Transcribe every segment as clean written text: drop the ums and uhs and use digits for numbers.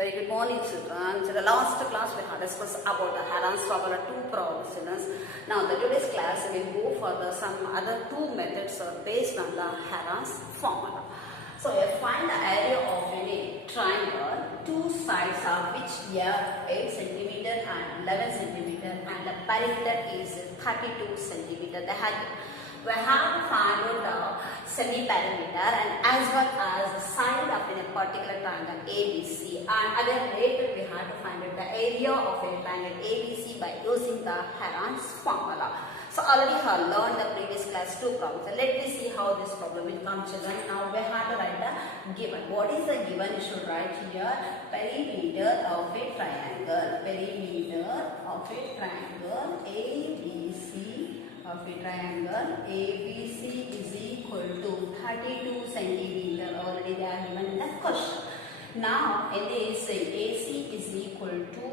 Very good morning, children. So the last class we have discussed about the Heron's formula 2 problem, students. Now the today's class we will go for the some other two methods based on the Heron's formula. So we find the area of any triangle, two sides of which are 8 centimeter and 11 centimeter, and the perimeter is 32 centimeter. We have to find out the semi-perimeter and as well as the side of a particular triangle ABC, and again later we have to find out the area of a triangle ABC by using the Heron's formula. So already have learned the previous class 2 problems. So let me see how this problem will come, children. Now we have to write the given. What is the given? You should write here perimeter of a triangle. Perimeter of a triangle ABC. Of a triangle ABC is equal to 32 centimeter. Already they are given in the question. Now in this AC is equal to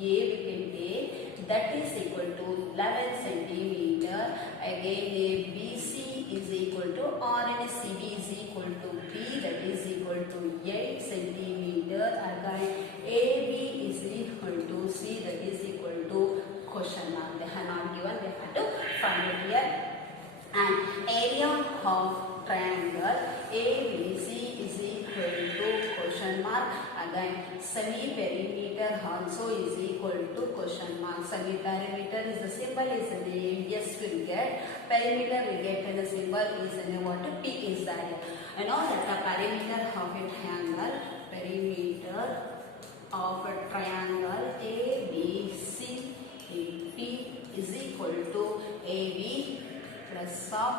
A, we can take that is equal to 11 centimeter. Again ABC is equal to, or in CB is equal to B, that is equal to 8 centimeter. Again AB is equal to C, that is equal to question mark. They are not given, we have to find it here. And area of triangle ABC is equal to question mark. Again semi-perimeter also is equal to question mark. Semi-perimeter is the symbol is the name, yes we will get. Perimeter we get, and the symbol is the name, what P is there. You know that the perimeter of a triangle, perimeter of a triangle ABC P is equal to AB plus of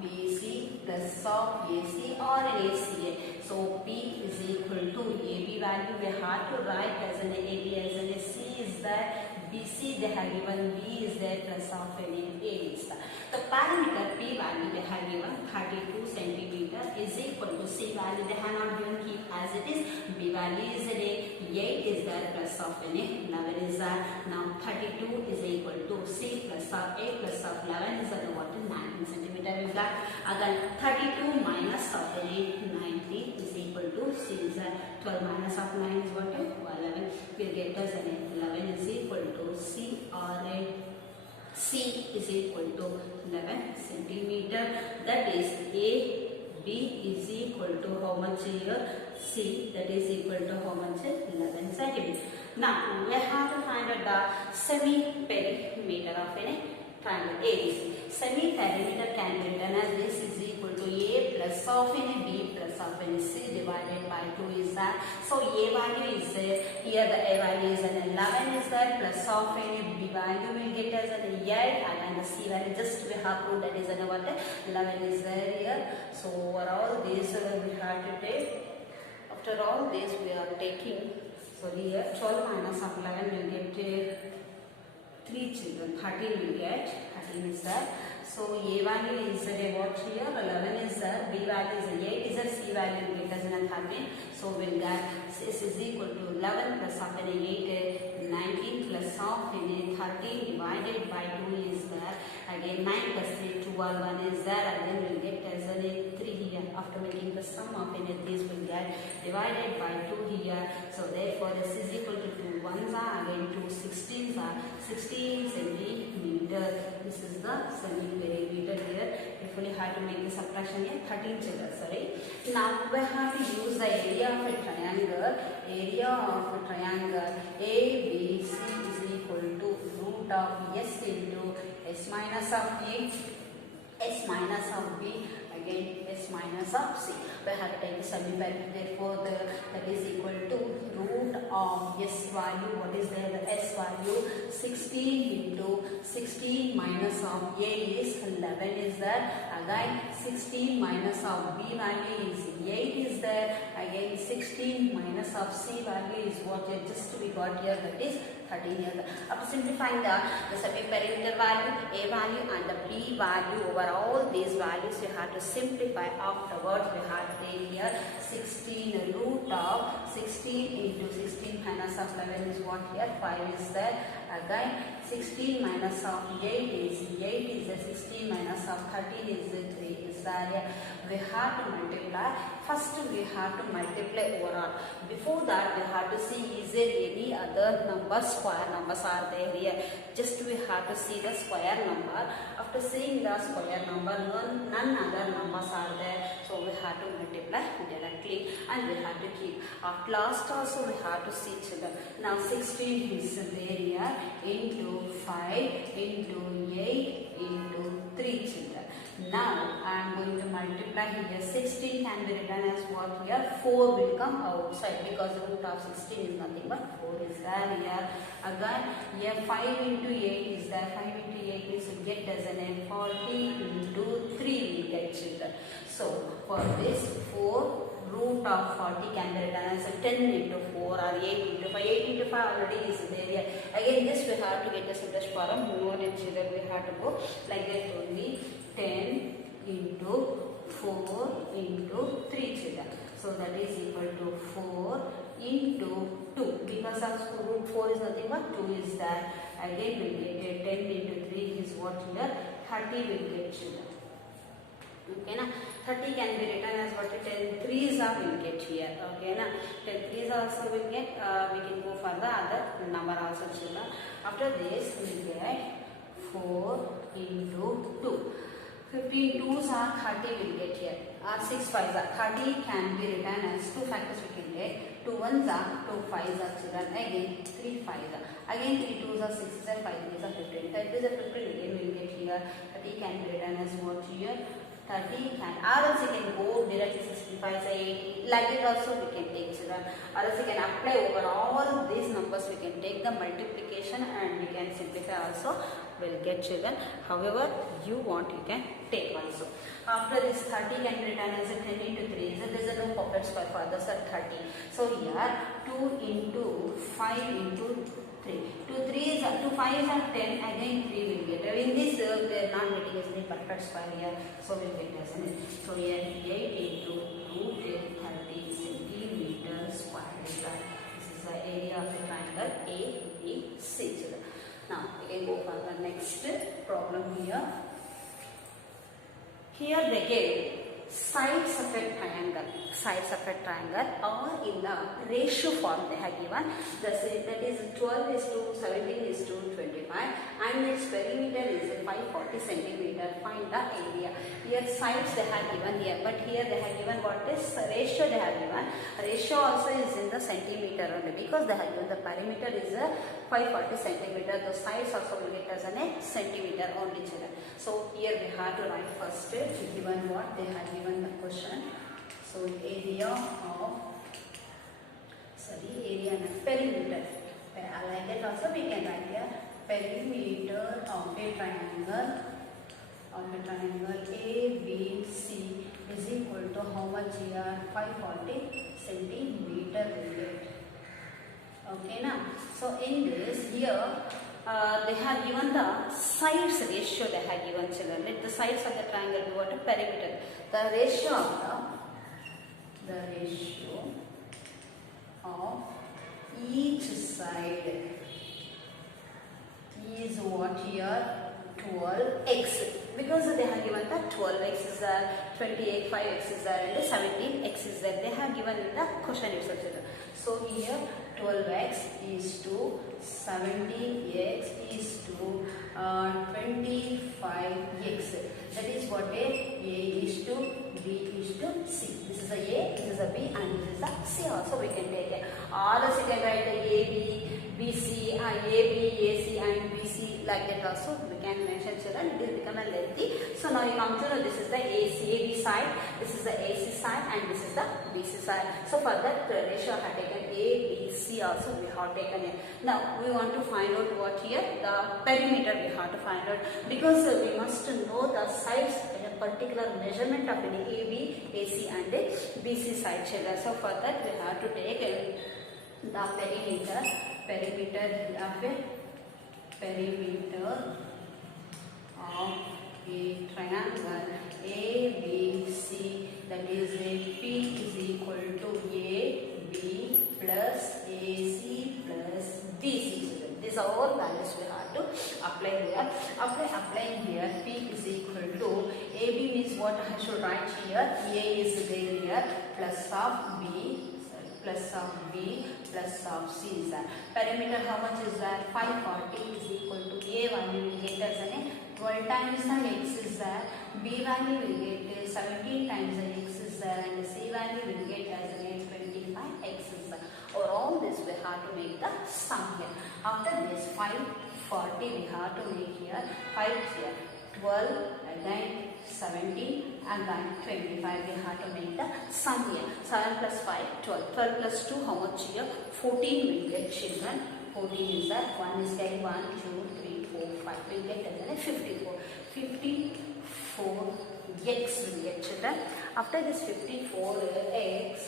BC plus of AC or ACA. So P is equal to AB value we have to write as an AB, as an C is there, BC they have given, B is there, plus of any A is there. The parameter P value they have given 32 centimeter is equal to C value they have not given, keep as it is. B value is a 8 is there, plus of any 11 is there. Now 32 is equal to C plus of 8 plus of 11 is the what, 19 centimeter is that. Again 32 minus of any 90 is equal to C is that. 12 minus of 9 is what, 11. We'll get as an 11 is equal to C, or a C is equal to 11 centimeter. That is A, B is equal to how much here? C, that is equal to how much? 11 centimeter. Now we have to find out the semi-perimeter of a triangle ABC. Semi-perimeter can be written as this is equal to A plus of n B plus of n C divided by 2 is that. So A value is here, the A value is an 11 is there, plus of n B value will get as an 8, and the C value just we have proved that is an what, 11 is there here. So overall this we have to take. After all this we are taking, so here 12 minus of 11 will get 3 children, 13 will get, 13 is there. So A value is what here, 11 is there, B value is 8 is there, C value will get as an 13. So we'll get this is equal to 11 plus of an 8, 19 plus of an 13 divided by 2 is there. Again 9 plus 3, 12, 1 is there, and then we'll get as an 3 here. After making the sum of this will get divided by 2 here. So therefore this is equal to 2 1s are, again 2 16s are, 16 centimeter. This is the semi-perimeter here. If we have to make the subtraction here, 13 children, sorry. Now we have to use the area of a triangle. Area of a triangle ABC is equal to root of S into S minus of A, S minus of B, again S minus of C. We have to take the semi-perimeter, therefore that is equal to root of S value, what is there, the S value 16 into 16 minus of A is 11 is there. Again 16 minus of B value is 8 is there. Again 16 minus of C value is what just we got here, that is 13 here. After simplifying the semi-perimeter value, A value and the B value, over all these values we have to simplify. Afterwards we have to take here 16 root of 16 into 16 minus of 11 is what here, 5 is there. Again 16 minus of 8 is 16 minus of 13 is 3 is there. We have to multiply. First we have to multiply overall. Before that we have to see is there any other number, square numbers are there here. Just we have to see the square number. After seeing the square number, none other numbers are there. So we have to multiply directly and we have to keep. At last also we have to see children. Now 16 is there here into 5 into 8 into 3 children. Now I am going to multiply here. 16 can be written as what here? 4 will come outside because the root of 16 is nothing but 4 is there here. Again here 5 into 8 is there. 5 into 8 is to get as an n 40 into 3 will get children. So for this 4 root of 40 can be written as a 10 into 4 or 8 into 5. 8 into 5 already is there here. Again this we have to get the simplest form. More than children we have to go like that only. 10 into 4 into 3 children. So that is equal to 4 into 2. Because of root 4 is nothing but 2 is there. Again we get 10 into 3 is what here? 30 will get children. Okay na? 30 can be written as what? 10 3s are will get here. Okay na? 10 3s also will get. We can go for the other number also children. After this we get 4 into 2. 15 2s are 30 will get here. 6 5s are 30 can be written as 2 factors we can get. 2 1s are 2 5s are children. Again 3 5s are. Again 3 2s are 6s are 5 3s are 15. 5 3s are 15 again we will get here. 30 can be written as what here? 30 can, or else you can go directly 65 say 80, like it also we can take children, or else you can apply over all these numbers, we can take the multiplication and we can simplify also, will get children. However you want you can take also. After this 30 can be written as a 10 into 3, so there is a no perfect square for others at 30. So here 2 into 5 into 3. 2 3s are 2 5s are 10, again 3 will get. In this they are not getting as the perfect square here, so we will get as an. So here 8 into root 30 centimeter square is that. This is the area of the triangle ABC. Now we can go for the next problem here. Here they give sides of a triangle, or in the ratio form they have given. That is 12 is to 17 is to 25 and its perimeter is 540 centimeter. Find the area. Here sides they have given here, but here they have given what is ratio they have given. Ratio also is in the centimeter only because they have given the perimeter is 540 centimeter. The sides also will get as a centimeter only children. So here we have to write first given what they have given the question. So area of perimeter. Like that also we can write here perimeter of a triangle ABC is equal to how much here? 540 centimeter will get. Okay now. So in this here they have given the sides ratio they have given children. Let the sides of the triangle be what? A perimeter. The ratio of each side is what here? 12x, because they have given the 12x is there, 28, 5x is there, and 17x is there. They have given in the question itself. So here 12x is to 17x is to 25x. That is what A is to B is to C. This is a A, this is a B, and this is a C. Also we can take it. Or else you can write the AB, BC, AB, AC, and BC like that. Also we can mention children. It will become a lengthy. So now you come to know this is the AB side, this is the AC side, and this is the BC side. So for that ratio I have taken A, B, C also we have taken it. Now we want to find out what here the perimeter we have to find out, because we must know the sides in a particular measurement of any AB, AC, and BC side children. So for that we have to take the perimeter of a triangle ABC, that is P is equal to AB plus AC plus BC. These are all values applying here, P is equal to AB means what I should write here. A is there here, plus of B, plus of B, plus of C is there. Perimeter how much is there? 540 is equal to A value will get as an 12 times the X is there. B value will get 17 times the X is there, and C value will get as an 25 X is there. Or all this we have to make the sum here. After this 540 we have to make here 5 here, 12 again 17 and then 25 we have to make the sum here. 7 plus 5 12, 12 plus 2 how much here? 14 will get children. 14 is that 1 is there, 1 2 3 4 5 will get as 54. 54 X will get children. After this 54 X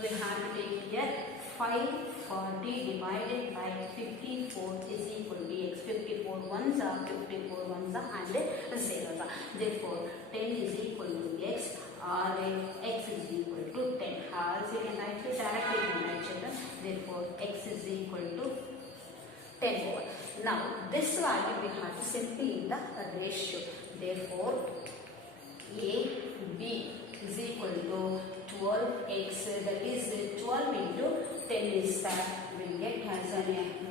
we have to take here 540 divided by 54 is equal to X. 54 ones are 54 ones are and zeros are. Therefore 10 is equal to X, or X is equal to 10. As you can write it directly, children. Therefore X is equal to 10 over. Now this value we have to simply in the ratio. Therefore A B is equal to 12x, that is 12 into 10 is that will get as a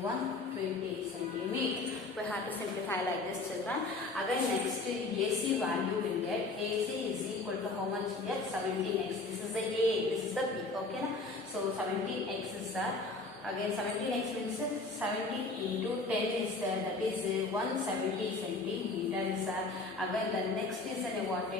120 centimeter. We have to simplify like this, children. Again next AC value will get, AC is equal to how much here? 17x. This is the A, this is the B, okay? So 17x is that. Again 17x means 70 into 10 is there, that is 170 centimeter is there. Again the next is what?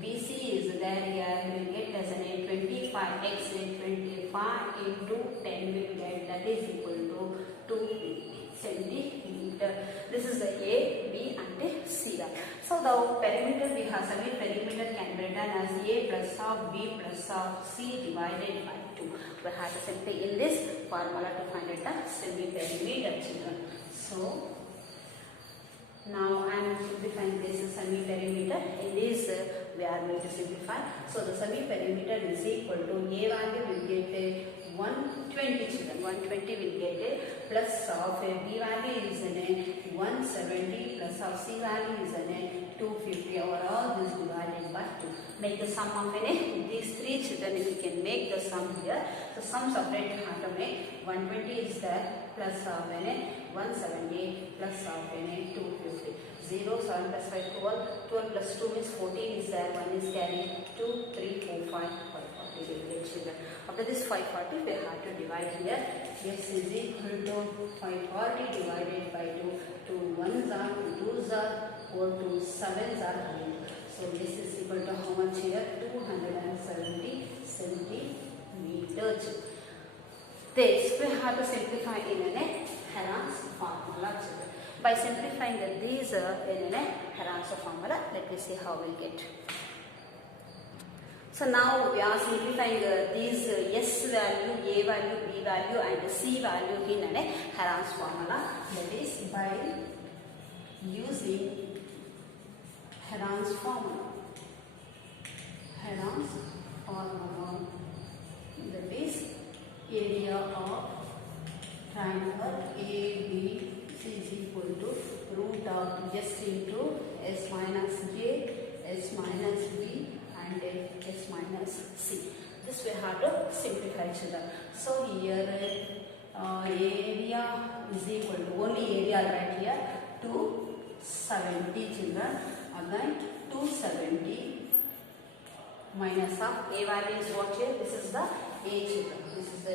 BC is there here, we will get as a 25x, 25 into 10 will get, that is equal to 250 centimeter. This is the A, B and C. So the perimeter we have, semi-perimeter can be written as A plus of B plus of C divided by 2. We have to simply in this formula to find it the semi-perimeter, children. So now I am simplifying this semi-perimeter. In this we are going to simplify. So the semi-perimeter is equal to A value will get 120, children. 120 will get plus of B value is 170 plus of C value is 250. Overall this divided by 2. Make the sum of these three, children. If you can make the sum here, so sum separate you have to make. 120 is there plus of 170 plus of 250. 0, 7 plus 5, 12. 12 plus 2 means 14 is there. 1 is carrying 2, 3, 4, 5, 540 will get, children. After this 540 we have to divide here. X is equal to 540 divided by 2. 2 1s are, 2 2s are, 4 2 7s are 8. So this is equal to how much here? 270 centimeters. This we have to simplify in a Heron's formula, children. By simplifying these in a Heron's formula, let me see how we'll get. So now we are simplifying these S value, A value, B value and C value in a Heron's formula. That is by using Heron's formula. Heron's formula. That is area of triangle ABC is equal to root of S into S minus J, S minus B and S minus C. This we have to simplify, children. So here area is equal to, only area right here, 270, children. Again 270 minus of A value is what here? This is the A, children. This is the A,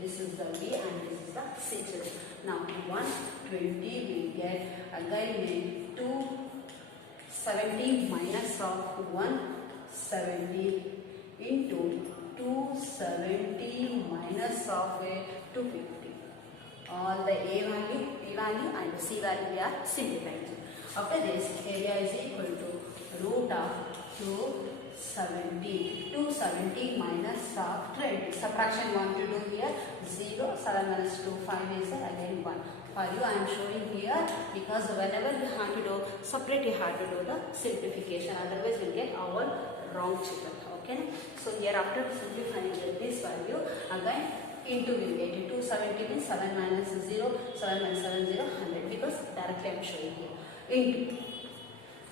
this is the B and this is the C, children. Now 120 we get, again 270 minus of 170 into 270 minus of 250. All the A value, B value and C value we are simplifying. After this, area is equal to root of 270. 270 minus of 20. Subtraction 1 to do here, 0. 7 minus 2, 5 is again 1. For you I am showing here because whenever you have to do separate, you have to do the simplification. Otherwise we will get our wrong, children. Okay. So here after simplifying this value, again into will get it. 270 means 7 minus 0. 7 minus 7, 0, 100. Because directly I am showing here. Into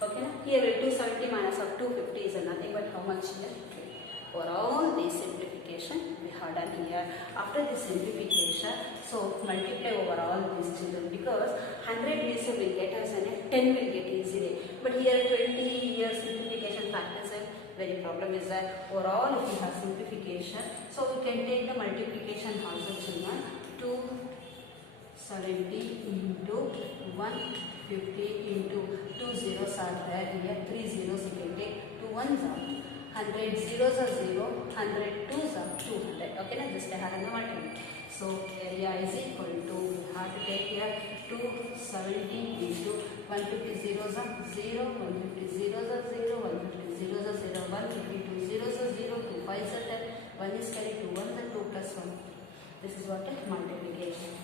Okay, now here 270 minus of 250 is nothing but how much here? 3. For all this simplification we have done here. After this simplification, so multiply over all these children, because 100 is will get us and 10 will get easily. But here 20 years simplification factors are very problem is that overall if we have simplification, so we can take the multiplication also children. 270 into 150 into 2 zeros are there here, 3 zeros you can take, 2 ones are 100, zeros are 0, 100 twos are 200. Okay, now just have a multiple. So area is equal to, we have to take here 270 into 150 zeros are 0, 150 zeros are 0, 150 zeros are 0, 152 zeros are 0, 2 5s are 10, 1 is carried, 2 1 are 2 plus 1. This is what a multiplication.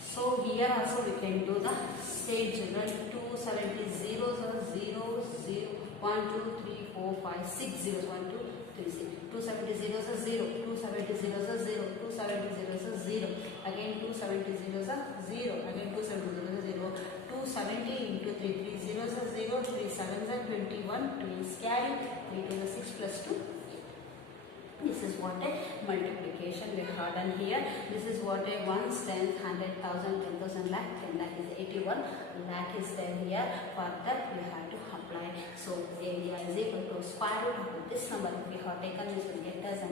So here also we can do the same children. 270 zeros are 0, 0, 1, 2, 3, 4, 5, 6 zeros, 1, 2, 3, 6. 270 zeros are 0, 270 zeros are 0, 270 zeros are 0, again 270 zeros are 0, again 270 zeros are 0, 270 into 3, 3 zeros are 0, 3 sevens are 21, 2 is carried, 3 to the 6 plus 2. This is what a multiplication we have done here. This is what a 1, 10, 100, 1000, 10,000 lakh, 10 lakh is 81 lakh is there here. For that we have to apply. So area is equal to square root of this number. If we have taken this, will get us a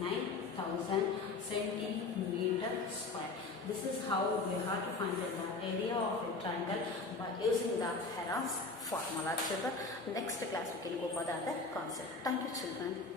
9,000 centimeter square. This is how we have to find the area of a triangle by using the Heron's formula. Children, next class we can go for the other concept. Thank you, children.